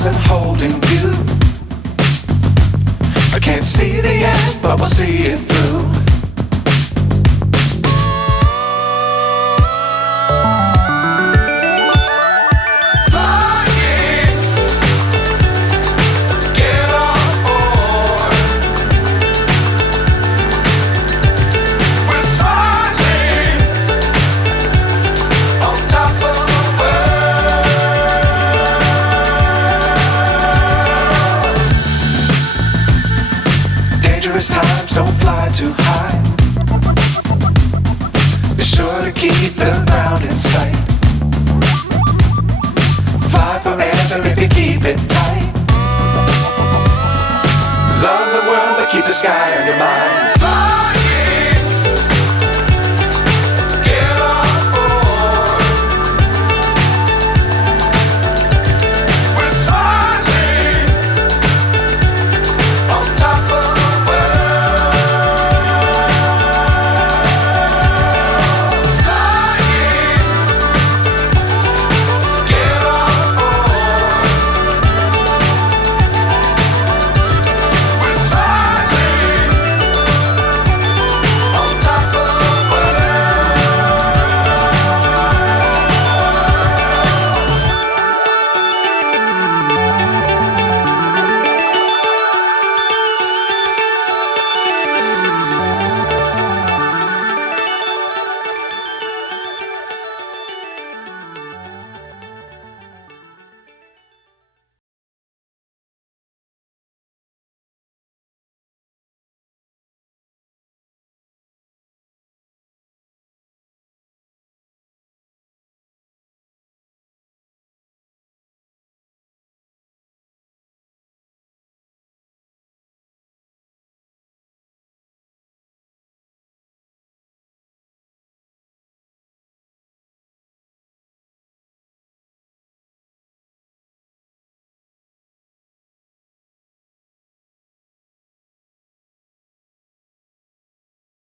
stars and holding you. I can't see the end, but we'll see it through. Times don't fly too high. Be sure to keep the ground in sight. Fly forever if you keep it tight. Love the world, but keep the sky on your mind.